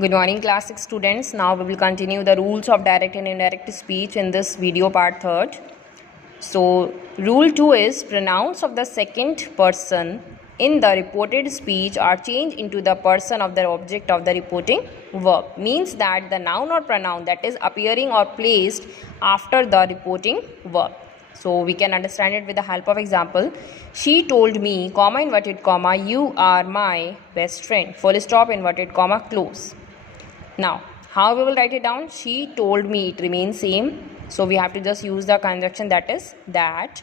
Good morning class 6 students. Now we will continue the rules of direct and indirect speech in this video part 3rd. So rule 2 is pronouns of the second person in the reported speech are changed into the person of the object of the reporting verb. Means that the noun or pronoun that is appearing or placed after the reporting verb. So we can understand it with the help of example. She told me, comma, inverted comma, you are my best friend, full stop, inverted comma, close. Now, how we will write it down? She told me, it remains same. So we have to just use the conjunction that is that.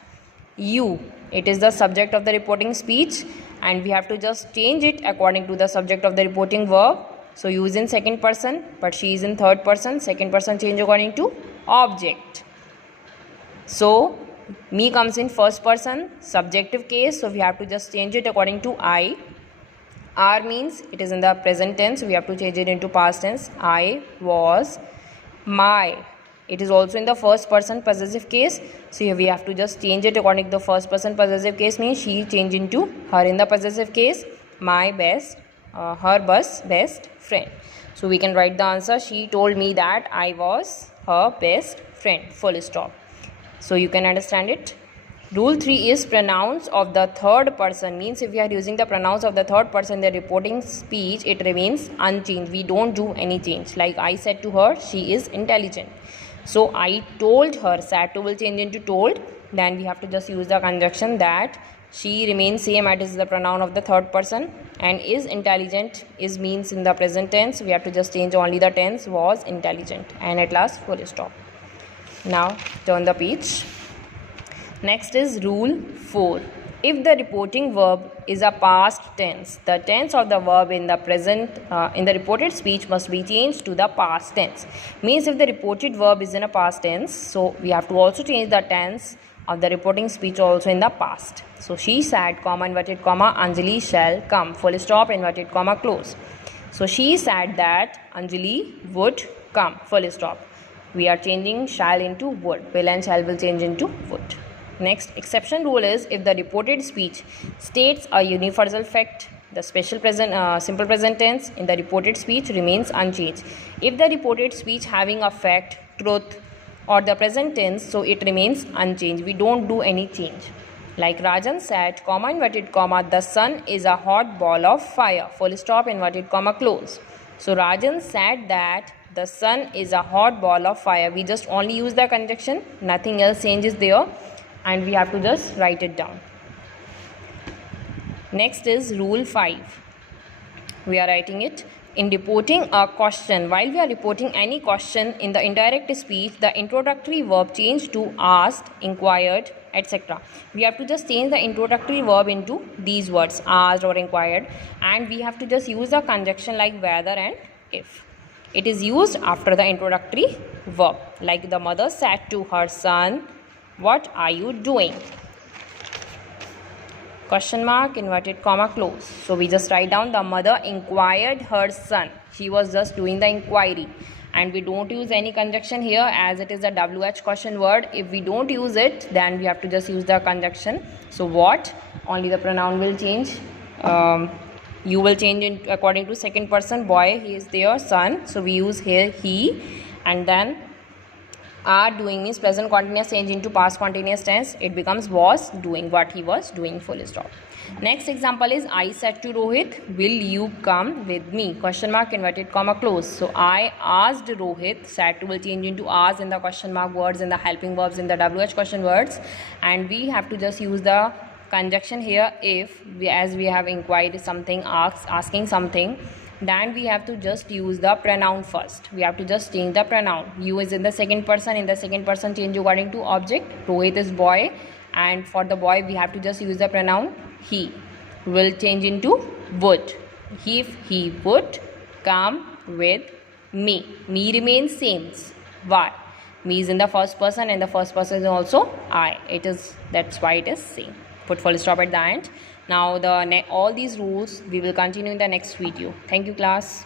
You, it is the subject of the reporting speech, and we have to just change it according to the subject of the reporting verb. So use in second person, but she is in third person. Second person change according to object. So me comes in first person, subjective case. So we have to just change it according to I. Are means it is in the present tense. We have to change it into past tense. I was my. It is also in the first person possessive case. So here we have to just change it according to the first person possessive case. Means she changed into her in the possessive case. My best, her best friend. So we can write the answer. She told me that I was her best friend. Full stop. So you can understand it. Rule 3 is pronouns of the third person. Means if we are using the pronouns of the third person in the reporting speech, it remains unchanged. We don't do any change. Like I said to her, she is intelligent. So I told her, said to will change into told. Then we have to just use the conjunction that. She remains same as the pronoun of the third person. And is intelligent is means in the present tense. We have to just change only the tense, was intelligent. And at last full stop. Now turn the page. Next is rule 4. If the reporting verb is a past tense, the tense of the verb in the present in the reported speech must be changed to the past tense. Means if the reported verb is in a past tense, so we have to also change the tense of the reporting speech also in the past. So she said, comma, inverted comma, Anjali shall come, full stop, inverted comma, close. So she said that Anjali would come, full stop. We are changing shall into would. Will and shall will change into would. Next, exception rule is if the reported speech states a universal fact, the special present, simple present tense in the reported speech remains unchanged. If the reported speech having a fact, truth, or the present tense, so it remains unchanged. We don't do any change. Like Rajan said, comma, inverted comma, the sun is a hot ball of fire, full stop, inverted comma, close. So Rajan said that the sun is a hot ball of fire. We just only use the conjunction, nothing else changes there. And we have to just write it down. Next is rule 5. We are writing it. In reporting a question, while we are reporting any question in the indirect speech, the introductory verb changed to asked, inquired, etc. We have to just change the introductory verb into these words, asked or inquired, and we have to just use a conjunction like whether and if. It is used after the introductory verb. Like the mother said to her son, what are you doing? Question mark, inverted comma, close. So we just write down the mother inquired her son. She was just doing the inquiry. And we don't use any conjunction here as it is a WH question word. If we don't use it, then we have to just use the conjunction. So what? Only the pronoun will change. You will change it according to second person. Boy, he is there, son. So we use here he. And then are doing means present continuous change into past continuous tense. It becomes was doing, what he was doing, full stop. Next example is I said to Rohit, will you come with me? Question mark, inverted comma, close. So I asked Rohit, said to will change into asked in the question mark words, in the helping verbs, in the WH question words. And we have to just use the conjunction here if we, as we have inquired something, asking something. Then we have to just use the pronoun first. We have to just change the pronoun. You is in the second person. In the second person change according to object. Rohit is boy. And for the boy we have to just use the pronoun he. Will change into would. If he would come with me. Me remains same. Why? Me is in the first person and the first person is also I. It is, that's why it is same. Put full stop at the end. Now all these rules we will continue in the next video. Thank you class.